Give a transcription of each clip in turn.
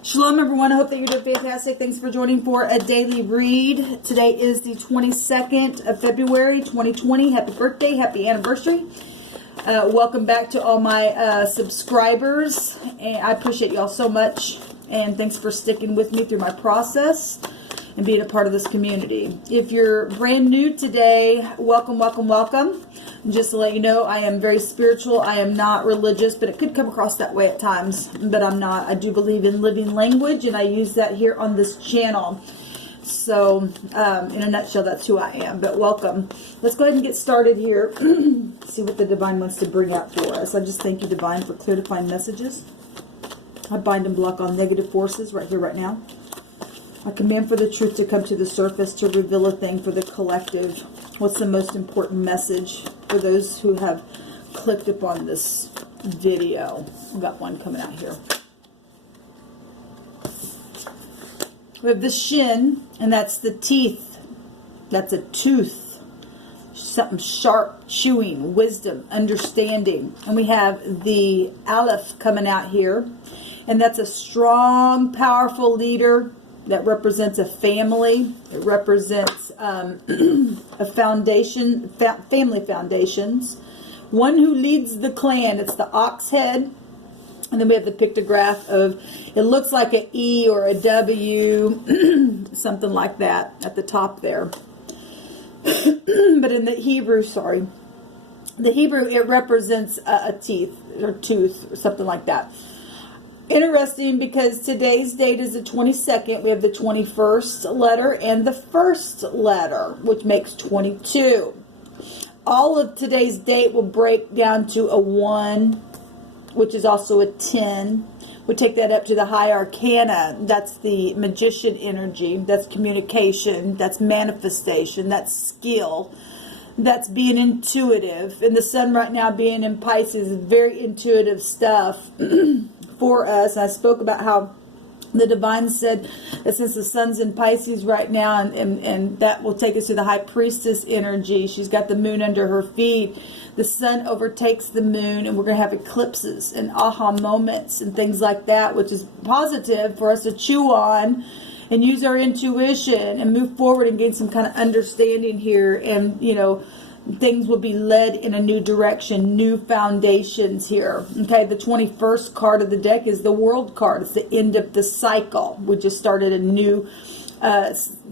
Shalom, everyone. I hope that you're doing fantastic. Thanks for joining for a daily read. Today is the 22nd of February, 2020. Happy birthday. Happy anniversary. Welcome back to all my subscribers. And I appreciate y'all so much. And thanks for sticking with me through my process and being a part of this community. If you're brand new today, welcome, welcome, welcome. Just to let you know, I am very spiritual. I am not religious, but it could come across that way at times, but I'm not. I do believe in living language, and I use that here on this channel. So, in a nutshell, that's who I am, but welcome. Let's go ahead and get started here. See what the Divine wants to bring out for us. I just thank you, Divine, for clear defined messages. I bind and block all negative forces right here, right now. I command for the truth to come to the surface, to reveal a thing for the collective. What's the most important message for those who have clicked upon this video? I've got one coming out here. We have the shin, and that's the teeth. That's a tooth. Something sharp, chewing, wisdom, understanding. And we have the aleph coming out here, and that's a strong, powerful leader that represents a family. It represents a foundation, family foundations. One who leads the clan. It's the ox head. And then we have the pictograph of, it looks like an E or a W, something like that at the top there. But in the Hebrew, the Hebrew, it represents a teeth or tooth or something like that. Interesting, because today's date is the 22nd. We have the 21st letter and the first letter, which makes 22. All of today's date will break down to a 1, which is also a 10. We take that up to the high arcana. That's the magician energy. That's communication. That's manifestation. That's skill. That's being intuitive. And the sun right now being in Pisces is very intuitive stuff. For us. I spoke about how the Divine said that since the sun's in Pisces right now, and that will take us to the high priestess energy. She's got the moon under her feet. The sun overtakes the moon, and we're going to have eclipses and aha moments and things like that, which is positive for us to chew on and use our intuition and move forward and gain some kind of understanding here. And, you know, things will be led in a new direction, new foundations here. Okay, the 21st card of the deck is the World card. It's the end of the cycle. We just started a new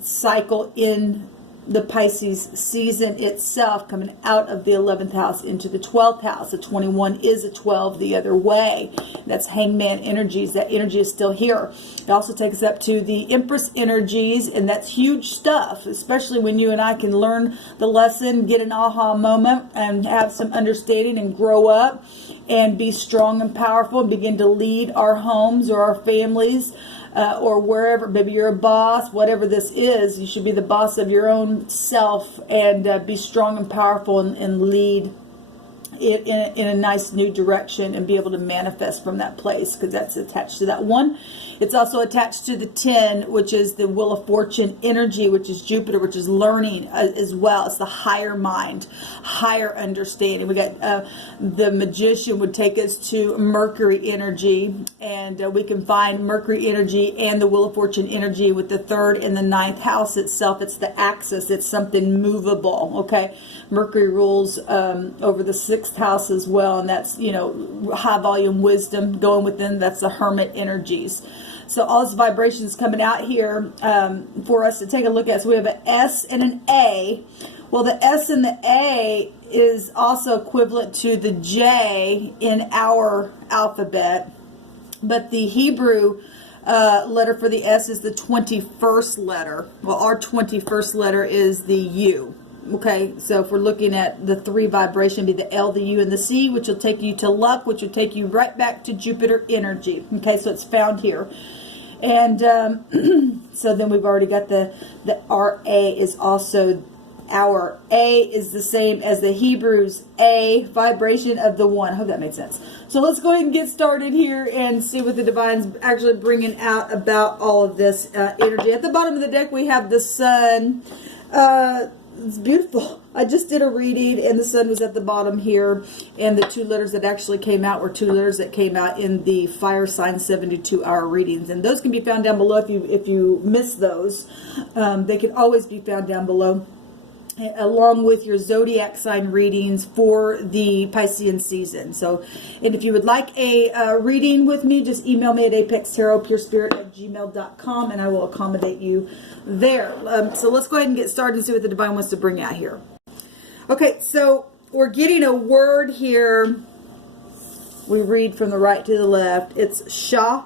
cycle in the Pisces season itself, coming out of the 11th house into the 12th house. The 21 is a 12 the other way. That's hangman energies. That energy is still here. It also takes us up to the Empress energies, and that's huge stuff, especially when you and I can learn the lesson, get an aha moment, and have some understanding and grow up and be strong and powerful and begin to lead our homes or our families. Or wherever, maybe you're a boss, whatever this is, you should be the boss of your own self and be strong and powerful and lead it in a nice new direction and be able to manifest from that place, because that's attached to that 1. It's also attached to the 10, which is the Wheel of Fortune energy, which is Jupiter, which is learning as well. It's the higher mind, higher understanding. We got the Magician would take us to Mercury energy, and we can find Mercury energy and the Wheel of Fortune energy with the 3rd and the 9th house itself. It's the axis. It's something movable, okay? Mercury rules over the 6th house as well, and that's, you know, high volume wisdom going within. That's the Hermit energies. So all this vibration is coming out here for us to take a look at. So we have an S and an A. Well, the S and the A is also equivalent to the J in our alphabet, but the Hebrew letter for the S is the 21st letter. Well, our 21st letter is the U. Okay, so if we're looking at the 3 vibration, be the L, the U, and the C, which will take you to luck, which will take you right back to Jupiter energy. Okay, so it's found here. And so then we've already got the RA is also, our A is the same as the Hebrews A, vibration of the 1. I hope that made sense. So let's go ahead and get started here and see what the Divine's actually bringing out about all of this energy. At the bottom of the deck, we have the Sun. It's beautiful. I just did a reading, and the sun was at the bottom here, and the 2 letters that actually came out were 2 letters that came out in the fire sign 72-hour readings, and those can be found down below if you miss those. They can always be found down below, along with your zodiac sign readings for the Piscean season. So, and if you would like a reading with me, just email me at apextarotpurespirit@gmail.com, and I will accommodate you there. So let's go ahead and get started and see what the divine wants to bring out here. Okay, so we're getting a word here. We read from the right to the left. It's Sha,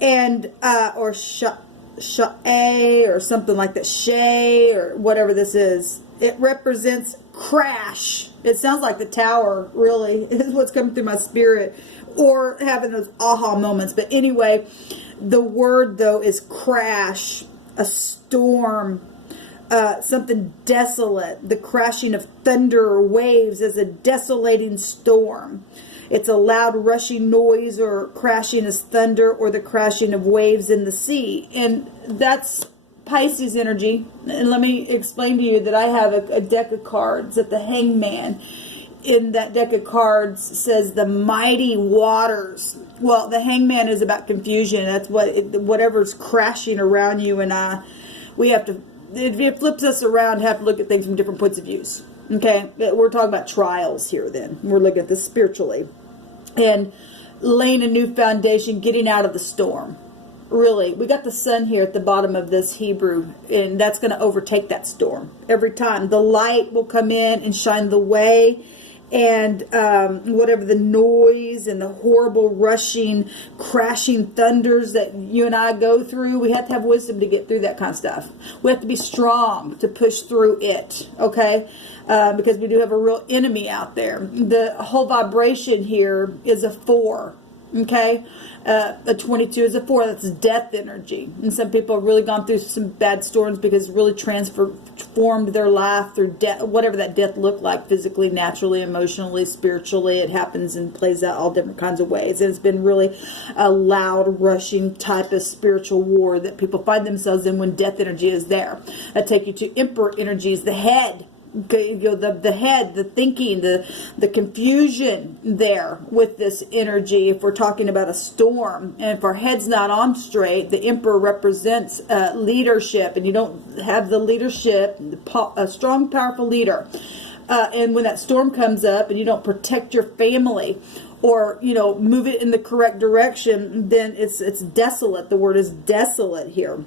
and or Sha. Sha'e or something like that, Shay or whatever this is. It represents crash. It sounds like the tower, really, is what's coming through my spirit, or having those aha moments. But anyway, the word though is crash, a storm, something desolate. The crashing of thunder or waves is a desolating storm. It's a loud rushing noise, or crashing as thunder, or the crashing of waves in the sea. And that's Pisces energy. And let me explain to you that I have a deck of cards that the Hangman in that deck of cards says the mighty waters. Well, the Hangman is about confusion. That's whatever's crashing around you and I. We have to, it flips us around, have to look at things from different points of views. Okay, we're talking about trials here then. We're looking at this spiritually. And laying a new foundation, getting out of the storm. Really, we got the sun here at the bottom of this Hebrew, and that's going to overtake that storm every time. The light will come in and shine the way, and whatever the noise and the horrible rushing, crashing thunders that you and I go through, we have to have wisdom to get through that kind of stuff. We have to be strong to push through it, okay? Because we do have a real enemy out there. The whole vibration here is a 4, okay? A 22 is a 4. That's death energy. And some people have really gone through some bad storms because it really transformed their life through death, whatever that death looked like, physically, naturally, emotionally, spiritually. It happens and plays out all different kinds of ways. And it's been really a loud, rushing type of spiritual war that people find themselves in when death energy is there. I take you to Emperor energies, the head. Okay, you know, the head, the thinking, the confusion there with this energy. If we're talking about a storm, and if our head's not on straight, the Emperor represents leadership, and you don't have the leadership, a strong, powerful leader. And when that storm comes up, and you don't protect your family, or move it in the correct direction, then it's desolate. The word is desolate here.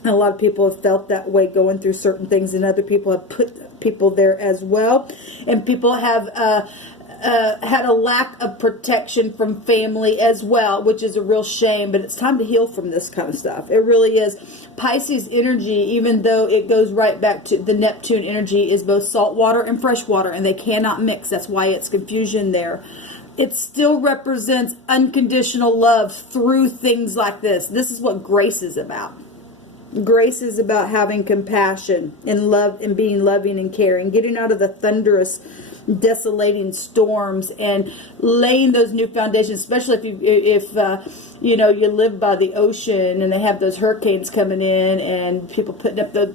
And a lot of people have felt that way going through certain things, and other people have put people there as well. And people have had a lack of protection from family as well, which is a real shame. But it's time to heal from this kind of stuff. It really is. Pisces energy, even though it goes right back to the Neptune energy, is both salt water and fresh water, and they cannot mix. That's why it's confusion there. It still represents unconditional love through things like this. This is what grace is about. Grace is about having compassion and love and being loving and caring, getting out of the thunderous, desolating storms and laying those new foundations, especially if you live by the ocean and they have those hurricanes coming in and people putting up the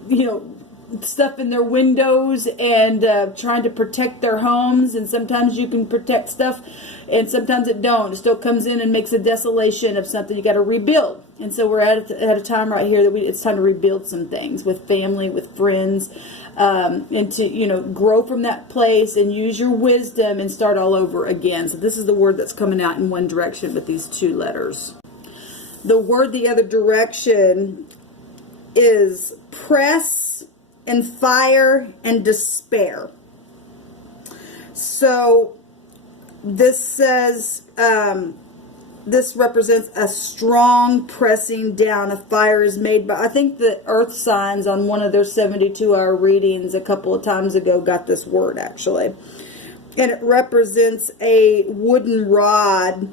stuff in their windows and trying to protect their homes. And sometimes you can protect stuff and sometimes it don't. It still comes in and makes a desolation of something you got to rebuild. And so we're at a time right here that it's time to rebuild some things with family, with friends, and to grow from that place and use your wisdom and start all over again. So this is the word that's coming out in one direction with these 2 letters. The word the other direction is press and fire and despair. So this says this represents a strong pressing down. A fire is made by, I think the earth signs on one of their 72-hour readings a couple of times ago got this word actually. And it represents a wooden rod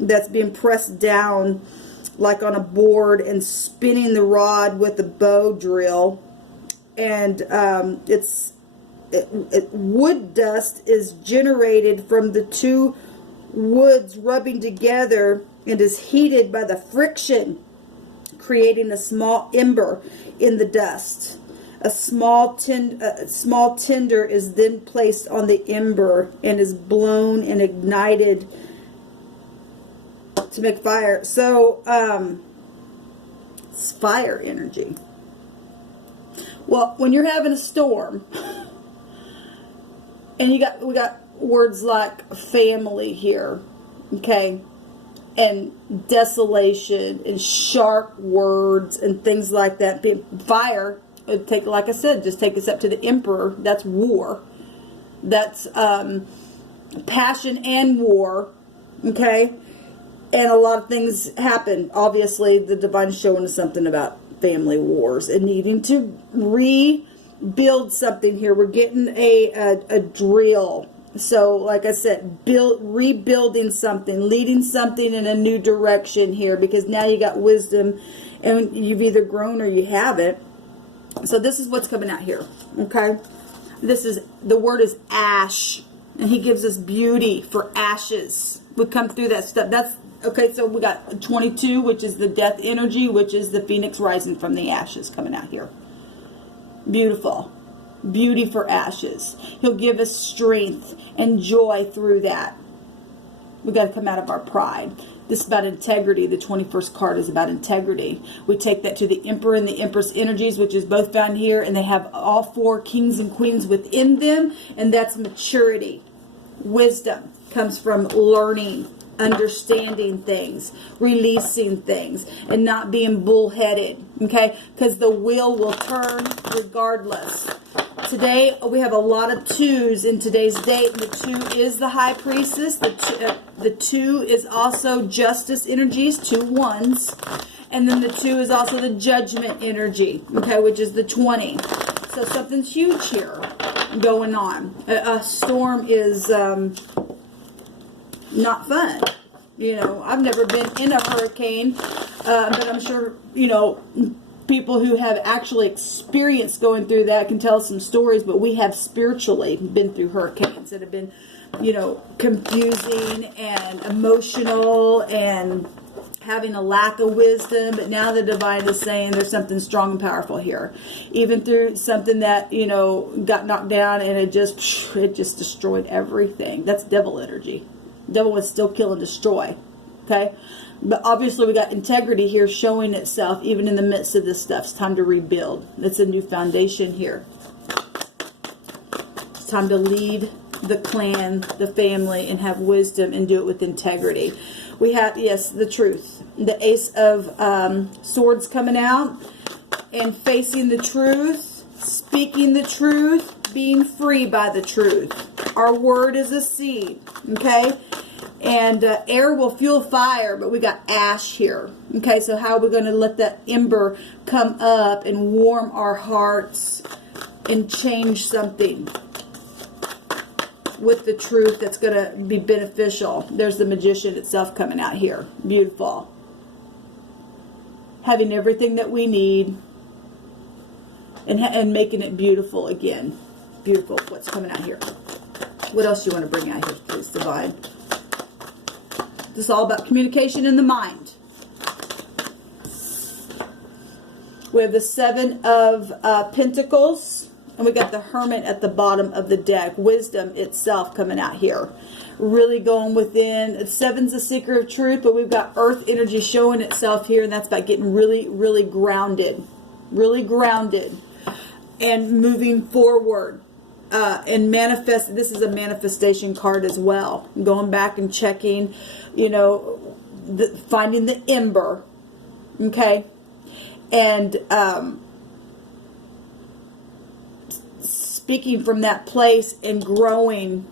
that's being pressed down like on a board and spinning the rod with a bow drill. And wood dust is generated from the 2 woods rubbing together and is heated by the friction, creating a small ember in the dust. A small tinder is then placed on the ember and is blown and ignited to make fire. So, it's fire energy. Well, when you're having a storm, and we got words like family here, okay, and desolation and sharp words and things like that. Fire. It'd take, like I said, just take us up to the emperor. That's war. That's passion and war. Okay? And a lot of things happen. Obviously, the divine's showing us something about family wars and needing to rebuild something here. We're getting a drill. So, like I said, rebuilding something, leading something in a new direction here, because now you got wisdom and you've either grown or you haven't. So this is what's coming out here, okay? The word is ash, and he gives us beauty for ashes. We come through that stuff. That's, okay, so we got 22, which is the death energy, which is the phoenix rising from the ashes coming out here. Beautiful. Beauty for ashes. He'll give us strength and joy through that. We got to come out of our pride. This is about integrity. The 21st card is about integrity. We take that to the Emperor and the Empress energies, which is both found here, and they have all 4 kings and queens within them, and that's maturity. Wisdom comes from learning, understanding things, releasing things, and not being bullheaded, okay? Because the wheel will turn regardless. Today, we have a lot of 2s in today's date. The 2 is the High Priestess. The 2 is also Justice energies, 2 1s. And then the 2 is also the Judgment energy, okay, which is the 20. So something's huge here going on. A storm is not fun. You know, I've never been in a hurricane, but I'm sure, you know, people who have actually experienced going through that can tell some stories, but we have spiritually been through hurricanes that have been, you know, confusing and emotional and having a lack of wisdom. But now the divine is saying there's something strong and powerful here. Even through something that, you know, got knocked down and it just destroyed everything. That's devil energy. Devil would still kill and destroy. Okay? But obviously we got integrity here showing itself even in the midst of this stuff. It's time to rebuild. It's a new foundation here. It's time to lead the clan, the family, and have wisdom and do it with integrity. We have, yes, the truth. The Ace of Swords coming out and facing the truth, speaking the truth, being free by the truth. Our word is a seed, okay? And air will fuel fire, but we got ash here. Okay, so how are we going to let that ember come up and warm our hearts and change something with the truth that's going to be beneficial? There's the Magician itself coming out here. Beautiful. Having everything that we need and making it beautiful again. Beautiful. What's coming out here? What else do you want to bring out here, please, Divine? This is all about communication in the mind. We have the 7 of Pentacles, and we got the Hermit at the bottom of the deck. Wisdom itself coming out here. Really going within. 7's a seeker of truth, but we've got Earth energy showing itself here, and that's about getting really, really grounded. Really grounded. And moving forward. And manifest. This is a manifestation card as well. Going back and checking, you know, finding the ember, okay, and speaking from that place and growing,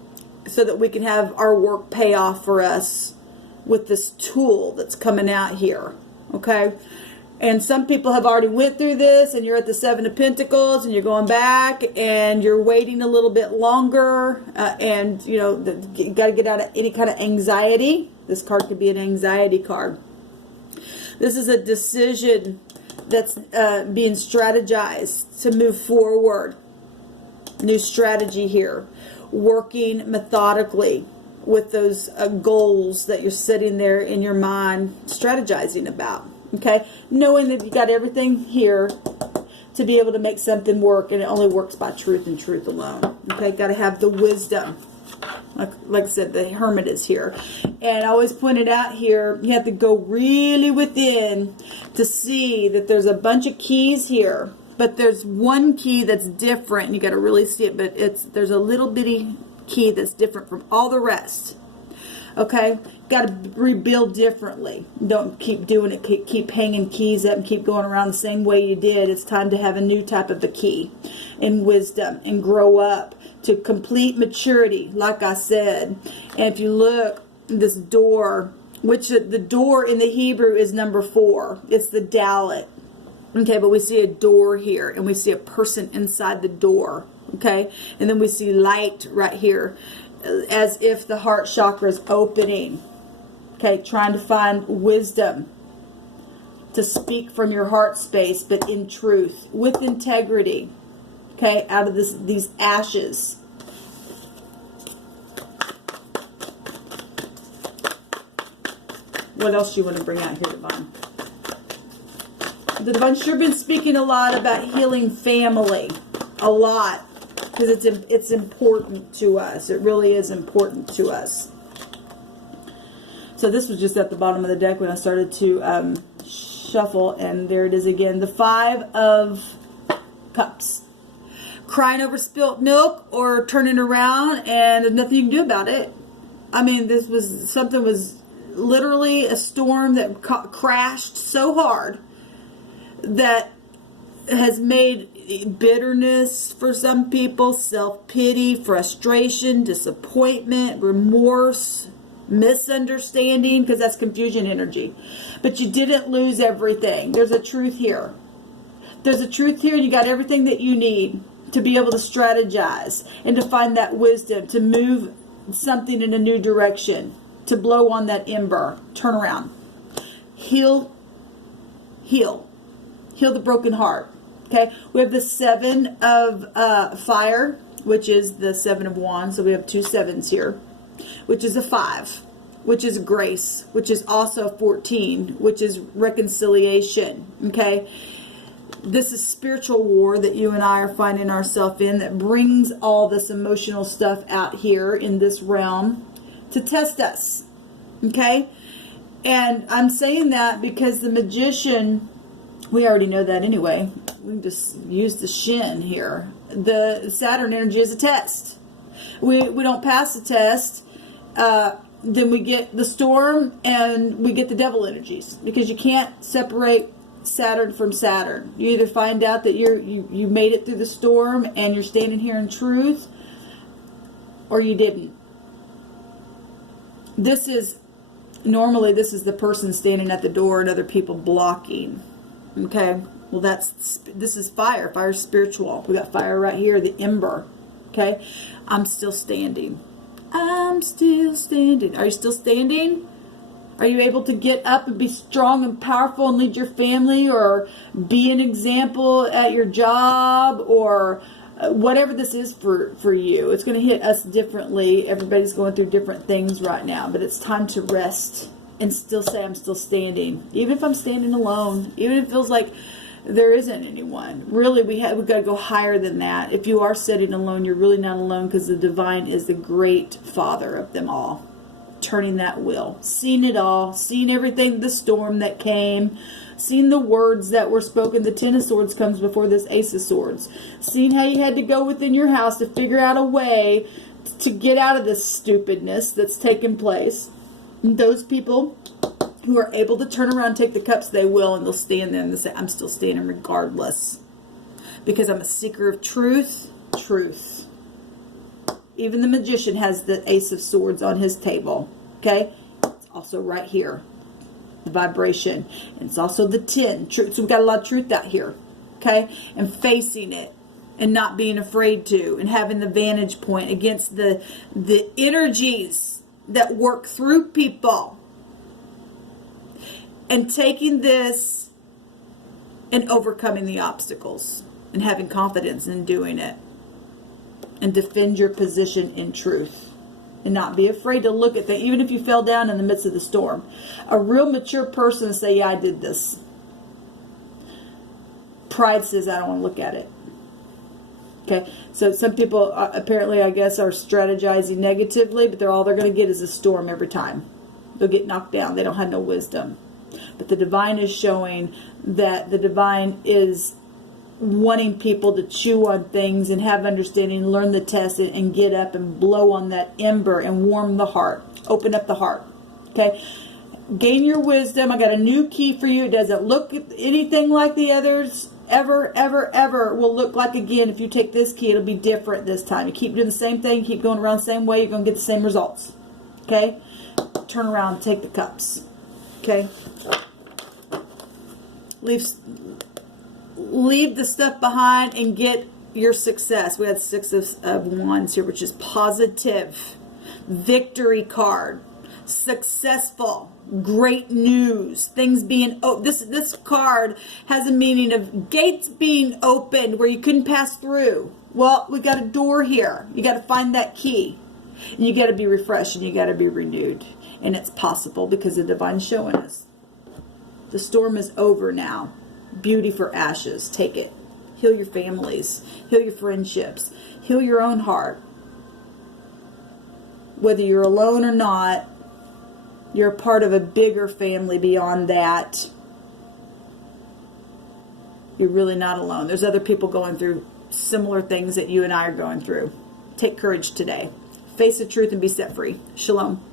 so that we can have our work pay off for us with this tool that's coming out here, okay. And some people have already went through this, and you're at the 7 of Pentacles, and you're going back, and you're waiting a little bit longer, and, you know, you got to get out of any kind of anxiety. This card could be an anxiety card. This is a decision that's being strategized to move forward. New strategy here. Working methodically with those goals that you're sitting there in your mind strategizing about. Okay, knowing that you got everything here, to be able to make something work, and it only works by truth and truth alone. Okay, got to have the wisdom. Like I said, the Hermit is here. And I always pointed out here, you have to go really within to see that there's a bunch of keys here. But there's one key that's different. You got to really see it, but there's a little bitty key that's different from all the rest. Okay, got to rebuild differently. Don't keep doing it. Keep hanging keys up and keep going around the same way you did. It's time to have a new type of a key in wisdom and grow up to complete maturity, like I said. And if you look, this door, which the door in the Hebrew is number 4. It's the Dalet. Okay, but we see a door here, and we see a person inside the door. Okay, and then we see light right here, as if the heart chakra is opening. Okay, trying to find wisdom to speak from your heart space, but in truth, with integrity. Okay, out of these ashes. What else do you want to bring out here, Divine? The Divine sure been speaking a lot about healing family. A lot. Because it's important to us. It really is important to us. So this was just at the bottom of the deck when I started to shuffle. And there it is again. The 5 of Cups. Crying over spilt milk or turning around and there's nothing you can do about it. I mean, this was something was literally a storm that crashed so hard that has made bitterness for some people, self-pity, frustration, disappointment, remorse, misunderstanding, because that's confusion energy. But you didn't lose everything. There's a truth here. There's a truth here, and you got everything that you need to be able to strategize and to find that wisdom, to move something in a new direction, to blow on that ember, turn around, heal the broken heart. Okay, we have the 7 of fire, which is the 7 of wands. So we have 2 7s here, which is a 5, which is grace, which is also 14, which is reconciliation. Okay, this is spiritual war that you and I are finding ourselves in, that brings all this emotional stuff out here in this realm to test us. Okay, and I'm saying that because the Magician, we already know that anyway. We can just use the Shin here. The Saturn energy is a test. We don't pass the test, then we get the storm and we get the devil energies, because you can't separate Saturn from Saturn. You either find out that you made it through the storm and you're standing here in truth, or you didn't. This is the person standing at the door and other people blocking. Okay, well this is fire. Fire is spiritual. We got fire right here, the ember. Okay, I'm still standing. I'm still standing. Are you still standing? Are you able to get up and be strong and powerful and lead your family, or be an example at your job, or whatever this is for you? It's going to hit us differently. Everybody's going through different things right now, but it's time to rest and still say, I'm still standing. Even if I'm standing alone, even if it feels like there isn't anyone. Really, we've got to go higher than that. If you are sitting alone, you're really not alone, because the divine is the great father of them all. Turning that wheel. Seen it all. Seen everything, the storm that came. Seen the words that were spoken. The 10 of Swords comes before this Ace of Swords. Seen how you had to go within your house to figure out a way to get out of this stupidness that's taken place. And those people who are able to turn around and take the cups, they will, and they'll stand there and they'll say, I'm still standing regardless, because I'm a seeker of truth. Even the Magician has the Ace of Swords on his table. Okay, it's also right here, the vibration, and it's also the 10 truth. So we've got a lot of truth out here. Okay, and facing it and not being afraid to, and having the vantage point against the energies that work through people. And taking this and overcoming the obstacles and having confidence in doing it. And defend your position in truth. And not be afraid to look at things, even if you fell down in the midst of the storm. A real mature person say, yeah, I did this. Pride says, I don't want to look at it. Okay, so some people apparently, I guess, are strategizing negatively, but all they're going to get is a storm every time. They'll get knocked down. They don't have no wisdom. But the divine is showing that the divine is wanting people to chew on things and have understanding, learn the test, and get up and blow on that ember and warm the heart. Open up the heart. Okay, gain your wisdom. I got a new key for you. It doesn't look anything like the others. Ever, ever, ever will look like again. If you take this key, it'll be different this time. You keep doing the same thing, keep going around the same way, you're going to get the same results. Okay? Turn around and take the cups. Okay? Leave the stuff behind and get your success. We had 6 of Wands here, which is positive. Victory card. Successful. Great news, things being this card has a meaning of gates being opened where you couldn't pass through. Well, we got a door here. You got to find that key, and you got to be refreshed, and you got to be renewed, and it's possible because the divine's showing us the storm is over now. Beauty for ashes. Take it. Heal your families, heal your friendships, heal your own heart. Whether you're alone or not, you're a part of a bigger family beyond that. You're really not alone. There's other people going through similar things that you and I are going through. Take courage today. Face the truth and be set free. Shalom.